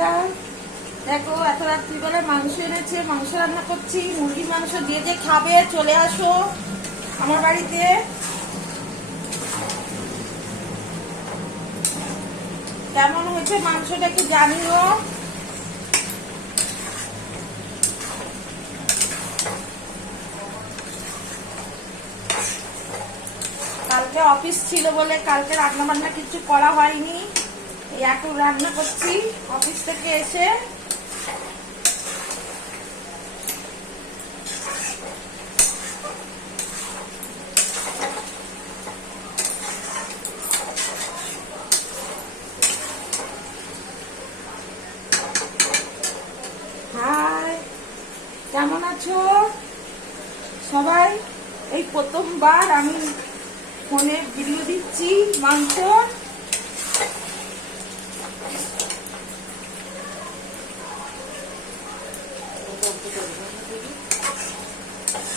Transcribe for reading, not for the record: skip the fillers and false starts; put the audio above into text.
বন্ধুরা, দেখো এত রাত্রিবেলা মাংস এনেছে, মাংস রান্না করছি। মুরগির মাংস দিয়ে যে খাবে চলে আসো আমার বাড়িতে। কেমন হয়েছে মাংসটা কি জানিও। কালকে অফিস ছিল বলে কালকে রান্না বান্না কিছু করা হয়নি, এখন রান্না করছি অফিস থেকে এসে। হাই, কেমন আছো সবাই? এই প্রথমবার আমি ফোনে ভিডিও দিচ্ছি মাংস।